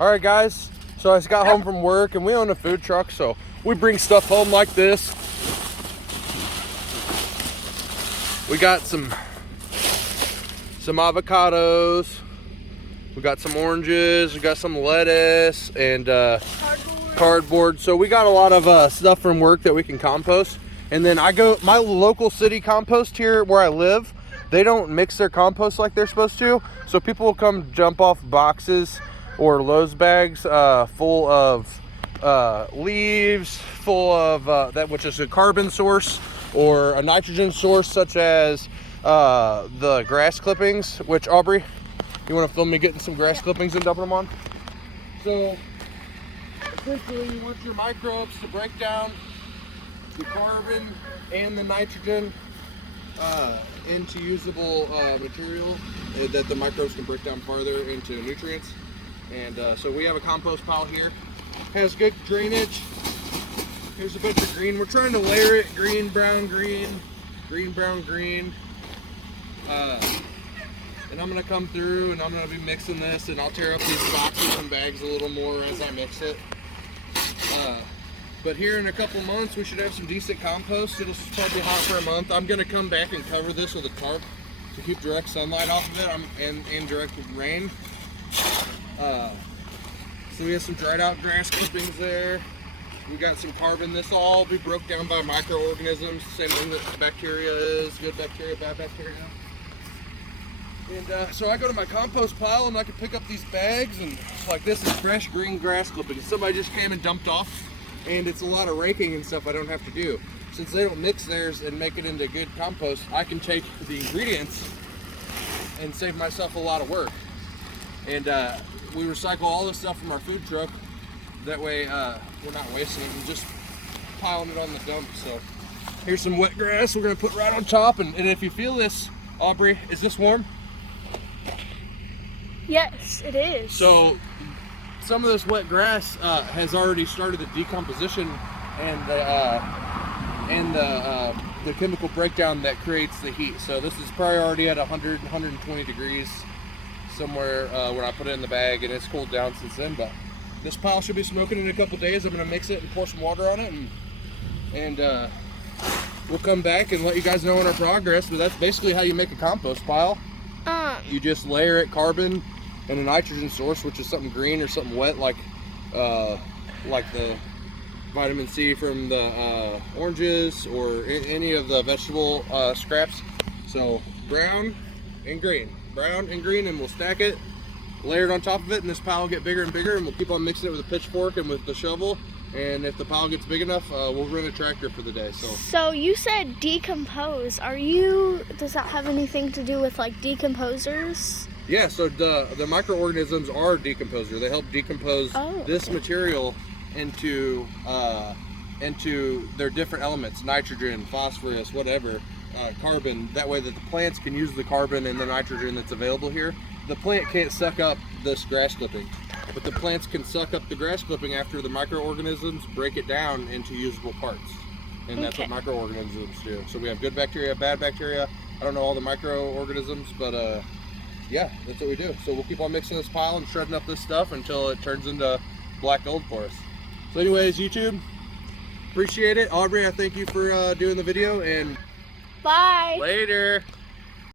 All right, guys. So I just got home from work, and we own a food truck, so we bring stuff home like this. We got some avocados. We got some oranges. We got some lettuce and cardboard. So we got a lot of stuff from work that we can compost. And then my local city compost here where I live, they don't mix their compost like they're supposed to. So people will come jump off boxes or Lowe's bags full of leaves, full of that, which is a carbon source or a nitrogen source, such as the grass clippings, which Aubrey, you want to film me getting some grass clippings and dumping them on? So essentially you want your microbes to break down the carbon and the nitrogen into usable material that the microbes can break down farther into nutrients. And so we have a compost pile here. Has good drainage. Here's a bunch of green. We're trying to layer it green, brown, green, green, brown, green. And I'm gonna come through and I'm gonna be mixing this, and I'll tear up these boxes and bags a little more as I mix it. But here in a couple months, we should have some decent compost. It'll probably be hot for a month. I'm gonna come back and cover this with a tarp to keep direct sunlight off of it and direct rain. So we have some dried out grass clippings there. We got some carbon. This will all be broke down by microorganisms, same thing that bacteria is, good bacteria, bad bacteria. And so I go to my compost pile and I can pick up these bags, and like this is fresh green grass clippings. Somebody just came and dumped off, and it's a lot of raking and stuff I don't have to do. Since they don't mix theirs and make it into good compost, I can take the ingredients and save myself a lot of work. And we recycle all this stuff from our food truck. That way we're not wasting it and just piling it on the dump. So here's some wet grass we're gonna put right on top. And if you feel this, Aubrey, is this warm? Yes, it is. So some of this wet grass has already started the decomposition and the chemical breakdown that creates the heat. So this is probably already at 100, 120 degrees somewhere when I put it in the bag, and it's cooled down since then. But this pile should be smoking in a couple days. I'm gonna mix it and pour some water on it, and we'll come back and let you guys know on our progress. But that's basically how you make a compost pile. You just layer it carbon and a nitrogen source, which is something green or something wet, like the vitamin C from the oranges or any of the vegetable scraps. So brown and green, and we'll stack it, layer it on top of it, and this pile will get bigger and bigger, and we'll keep on mixing it with a pitchfork and with the shovel. And if the pile gets big enough, we'll run a tractor for the day. So you said decompose. Does that have anything to do with like decomposers? Yeah, so the microorganisms are a decomposer. They help decompose this material into their different elements, nitrogen, phosphorus, whatever, carbon. That way that the plants can use the carbon and the nitrogen that's available here. The plant can't suck up this grass clipping, but the plants can suck up the grass clipping after the microorganisms break it down into usable parts. And that's what microorganisms do. So we have good bacteria, bad bacteria. I don't know all the microorganisms, but yeah, that's what we do. So we'll keep on mixing this pile and shredding up this stuff until it turns into black gold for us. So anyways, YouTube, appreciate it. Aubrey, I thank you for doing the video, and bye. Later.